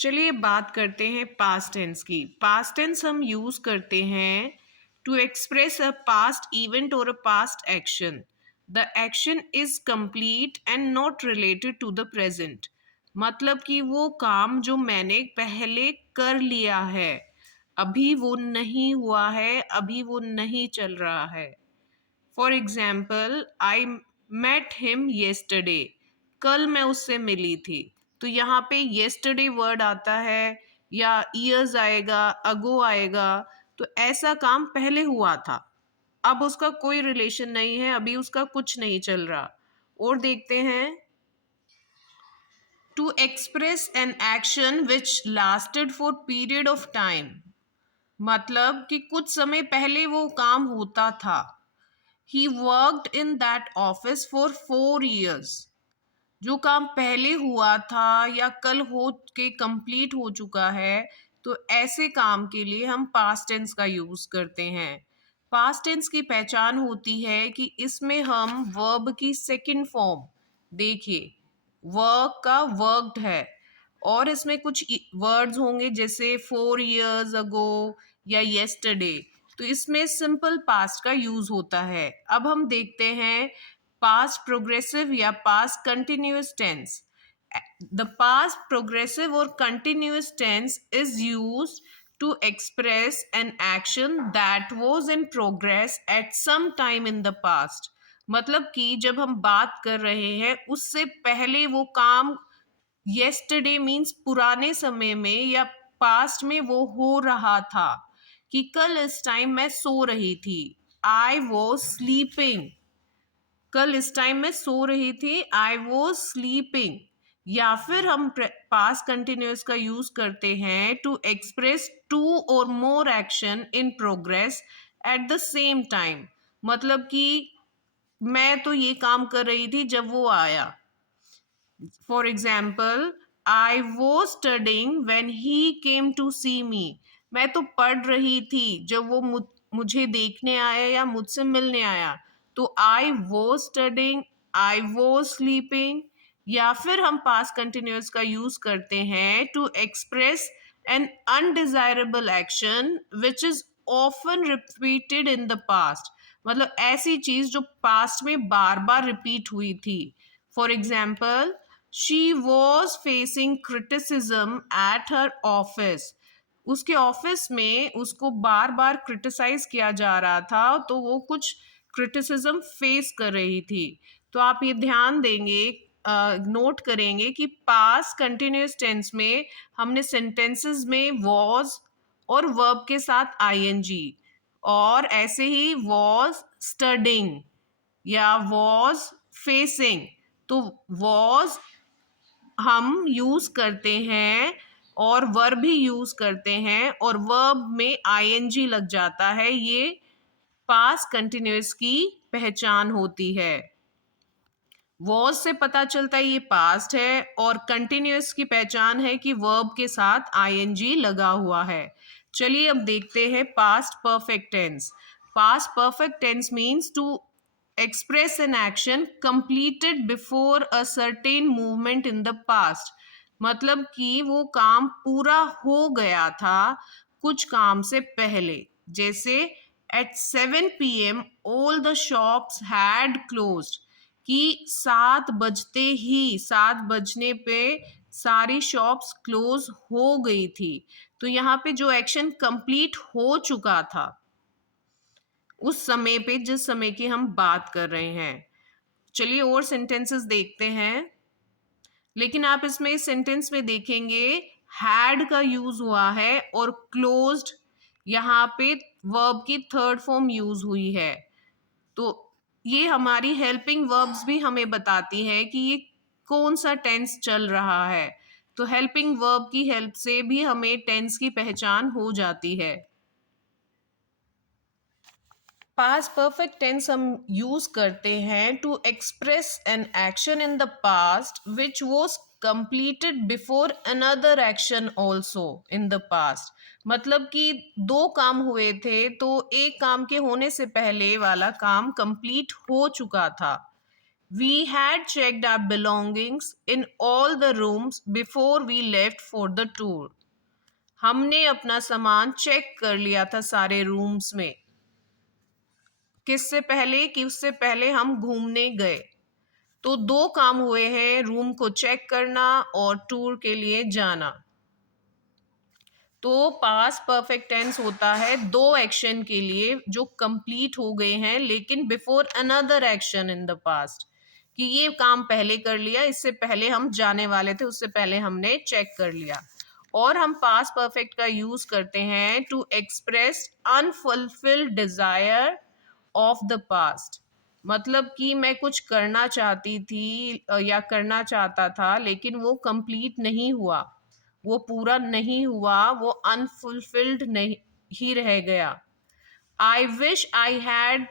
चलिए बात करते हैं पास्ट टेंस की। पास्ट टेंस हम यूज करते हैं to express a past event और a past action. The action is complete and not related to the present. मतलब कि वो काम जो मैंने पहले कर लिया है, अभी वो नहीं हुआ है, अभी वो नहीं चल रहा है। For example, I met him yesterday. कल मैं उससे मिली थी। तो यहाँ पे येस्टरडे वर्ड आता है या ईयर्स आएगा, अगो आएगा। तो ऐसा काम पहले हुआ था, अब उसका कोई रिलेशन नहीं है, अभी उसका कुछ नहीं चल रहा। और देखते हैं, to express an action which lasted for period of time. मतलब कि कुछ समय पहले वो काम होता था। He worked in that office for 4 years. जो काम पहले हुआ था या कल हो के कंप्लीट हो चुका है, तो ऐसे काम के लिए हम पास्ट टेंस का यूज करते हैं। पास्ट टेंस की पहचान होती है कि इसमें हम वर्ब की सेकंड फॉर्म, देखिए वर्क का वर्कड है, और इसमें कुछ वर्ड्स होंगे जैसे 4 years अगो या येस्टरडे। तो इसमें सिंपल पास्ट का यूज होता है। अब हम देखते हैं पास्ट प्रोग्रेसिव या past continuous tense. The past progressive और continuous tense is used to express an action that was in progress at some time in the past। मतलब कि जब हम बात कर रहे हैं उससे पहले वो काम, yesterday मीन्स पुराने समय में या पास्ट में वो हो रहा था। कि कल इस टाइम मैं सो रही थी, आई वॉज स्लीपिंग। कल इस टाइम मैं सो रही थी, आई वॉज स्लीपिंग। या फिर हम पास्ट कंटिन्यूअस का यूज करते हैं टू एक्सप्रेस टू और more action in progress at the same time. मतलब कि मैं तो ये काम कर रही थी जब वो आया। For example, I was studying when he came to see me. मैं तो पढ़ रही थी जब वो मुझे देखने आया या मुझसे मिलने आया। तो I was studying, I was sleeping. या फिर हम पास्ट कंटिन्यूअस का यूज करते हैं to express an undesirable action which is often repeated in the past. मतलब ऐसी चीज जो पास्ट में बार बार रिपीट हुई थी। For example, she was facing criticism at her office. उसके ऑफिस में उसको बार बार क्रिटिसाइज किया जा रहा था, तो वो कुछ क्रिटिसिज्म फेस कर रही थी। तो आप ये ध्यान देंगे, नोट करेंगे कि पास्ट कंटिन्यूअस टेंस में हमने सेंटेंसेस में वॉज और वर्ब के साथ आईएनजी, और ऐसे ही वॉज स्टडिंग या वॉज फेसिंग। तो वॉज हम यूज करते हैं और वर्ब भी यूज करते हैं, और वर्ब में आईएनजी लग जाता है। ये पास्ट कंटिन्यूअस की पहचान होती है। वॉज से पता चलता है ये पास्ट है, और कंटिन्यूअस की पहचान है कि वर्ब के साथ आईएनजी लगा हुआ है। चलिए अब देखते हैं past perfect tense. Past perfect tense means to express an action completed before a certain movement in the past। मतलब कि वो काम पूरा हो गया था कुछ काम से पहले। जैसे at 7 PM all the shops had closed। कि 7 बजते ही, 7 बजने पे सारी शॉप्स क्लोज हो गई थी। तो यहाँ पे जो एक्शन कंप्लीट हो चुका था उस समय पे, जिस समय की हम बात कर रहे हैं। चलिए और सेंटेंसेस देखते हैं। लेकिन आप इसमें इस सेंटेंस में देखेंगे हैड का यूज हुआ है और क्लोज्ड यहाँ पे वर्ब की थर्ड फॉर्म यूज हुई है। तो ये हमारी हेल्पिंग वर्ब्स भी हमें बताती है कि ये कौन सा टेंस चल रहा है। तो हेल्पिंग वर्ब की हेल्प से भी हमें टेंस की पहचान हो जाती है। पास्ट परफेक्ट टेंस हम यूज करते हैं to express an action in the past which was completed before another action also in the past. मतलब कि दो काम हुए थे, तो एक काम के होने से पहले वाला काम कंप्लीट हो चुका था। We had checked our belongings in all the rooms before we left for the tour. हमने अपना सामान चेक कर लिया था सारे रूम्स में। किससे पहले? कि उससे पहले हम घूमने गए। तो दो काम हुए हैं, रूम को चेक करना और टूर के लिए जाना। तो पास्ट परफेक्ट टेंस होता है दो एक्शन के लिए जो कंप्लीट हो गए हैं लेकिन before another action in the past, कि ये काम पहले कर लिया, इससे पहले हम जाने वाले थे, उससे पहले हमने चेक कर लिया। और हम पास्ट परफेक्ट का यूज करते हैं to express unfulfilled desire of the past. मतलब कि मैं कुछ करना चाहती थी या करना चाहता था लेकिन वो कंप्लीट नहीं हुआ, वो पूरा नहीं हुआ, वो अनफुलफिल्ड नहीं ही रह गया। I wish I had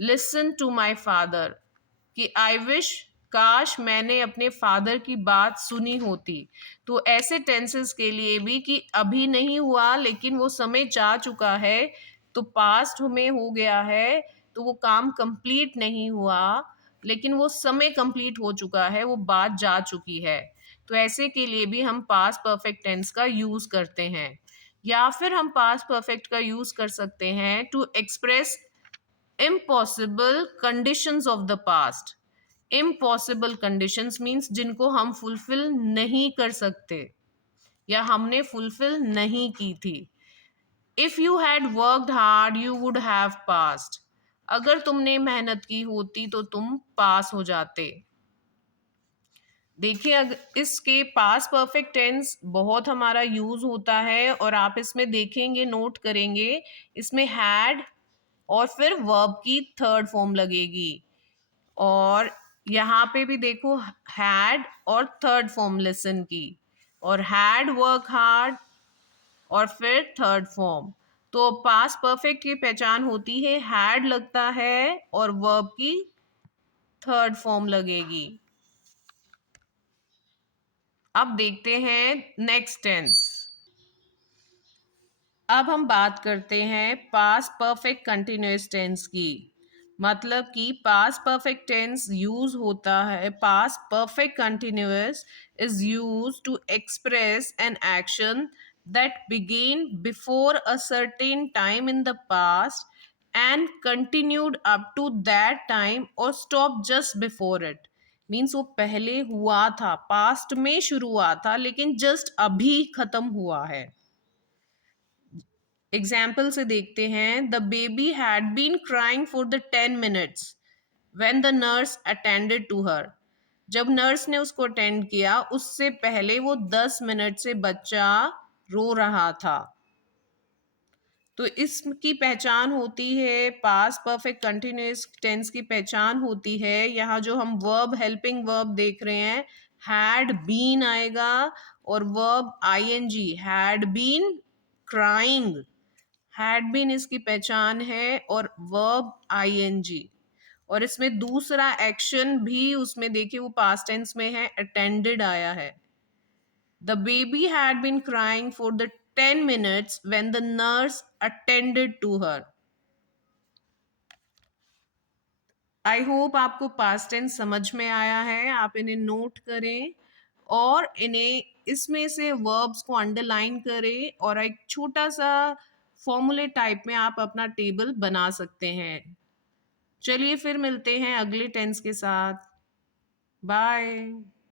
listen to my father, कि आई विश, काश मैंने अपने फादर की बात सुनी होती। तो ऐसे टेंसेस के लिए भी कि अभी नहीं हुआ लेकिन वो समय जा चुका है, तो पास्ट में हो गया है, तो वो काम कंप्लीट नहीं हुआ लेकिन वो समय कंप्लीट हो चुका है, वो बात जा चुकी है। तो ऐसे के लिए भी हम पास्ट परफेक्ट टेंस का यूज करते हैं। या फिर हम पास्ट परफेक्ट का यूज कर सकते हैं to express impossible conditions of the past. Impossible conditions means जिनको हम फुलफिल नहीं कर सकते या हमने फुलफिल नहीं की थी। If you had worked hard you would have passed, अगर तुमने मेहनत की होती तो तुम पास हो जाते। देखिए, अगर इसके पास परफेक्ट टेंस बहुत हमारा यूज होता है और आप इसमें देखेंगे, नोट करेंगे, इसमें हैड और फिर वर्ब की थर्ड फॉर्म लगेगी। और यहाँ पे भी देखो हैड और थर्ड फॉर्म लिसन की, और हैड वर्क हार्ड और फिर थर्ड फॉर्म। तो पास परफेक्ट की पहचान होती है हैड लगता है और वर्ब की थर्ड फॉर्म लगेगी। अब देखते हैं नेक्स्ट टेंस। अब हम बात करते हैं पास्ट परफेक्ट कंटिन्यूअस टेंस की। मतलब कि पास्ट परफेक्ट टेंस यूज होता है, past perfect continuous is use to express an action that began before a certain time in the past and continued up to that time और stop just before it. Means वो पहले हुआ था, past में शुरू हुआ था लेकिन जस्ट अभी खत्म हुआ है। एग्जाम्पल से देखते हैं। The baby had been crying for the 10 minutes when the nurse attended to her. जब नर्स ने उसको अटेंड किया उससे पहले वो 10 मिनट से बच्चा रो रहा था। तो इसकी पहचान होती है, पास्ट परफेक्ट कंटिन्यूअस टेंस की पहचान होती है, यहाँ जो हम वर्ब, हेल्पिंग वर्ब देख रहे हैं, हैड बीन आएगा और verb ING, had been crying, had been इसकी पहचान है और वर्ब आईएनजी। और इसमें दूसरा एक्शन भी उसमें देखिए वो पास्ट टेंस में है, अटेंडेड आया है। The baby had been crying for the 10 minutes when the nurse attended to her. I hope आपको पास्ट टेंस समझ में आया है। आप इन्हें नोट करें और इन्हें, इसमें से वर्ब्स को अंडरलाइन करें और एक छोटा सा फॉर्मूले टाइप में आप अपना टेबल बना सकते हैं। चलिए फिर मिलते हैं अगले टेंस के साथ। बाय।